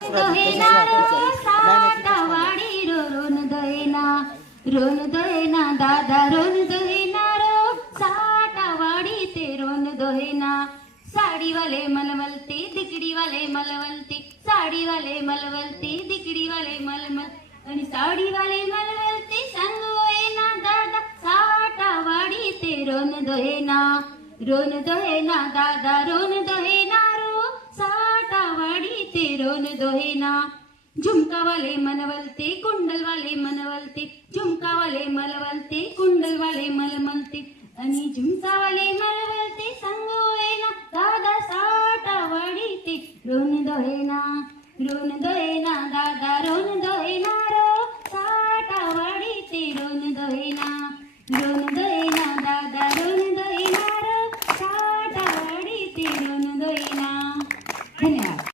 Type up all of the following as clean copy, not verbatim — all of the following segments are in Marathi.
दहेना साठावाडी रोन दहेना दादा रोन दहेना रो साठावाडी ते रोन दहेना साड़ी वाले मलमलते दिकड़ी वाले मलमलते साड़ी वाले मलमलते दिकड़ी वाले मलमल आणि साड़ी वाले मलमलते संग होईना दादा साठावाडी ते रोन दहेना दादा रोन दहेना रो साठावाडी ते रोन दहेना झुमका वाले मनवलते कुंडल वाले मनवलते झुमका वाले मलवलते कुंडल वाले मलमलते आणि झुमका वाले मलवलते संग होईना दादा साठावाडी ते रोन दहेना दादा रोन दहेना रो साठावाडी ते रोन दहेना दादा रोन दहेना रो साठावाडी ते रोन दहेना. धन्यवाद.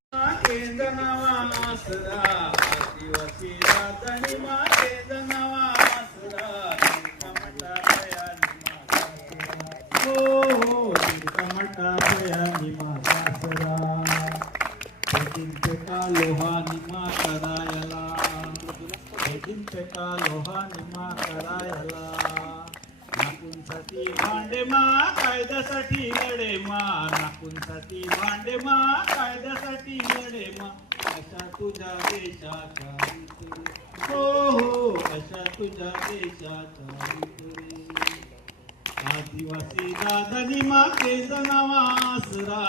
लोहा निमा करायला लोहा निमा करायला नाकूंसाठी भांडे मा कायद्यासाठी लढे मा नाकूंसाठी भांडे मा कायद्यासाठी लढे मा अशा तुझ्या देशाचा हो अशा तुझ्या देशाचा आदिवासी दादा निमा केज नावा आसरा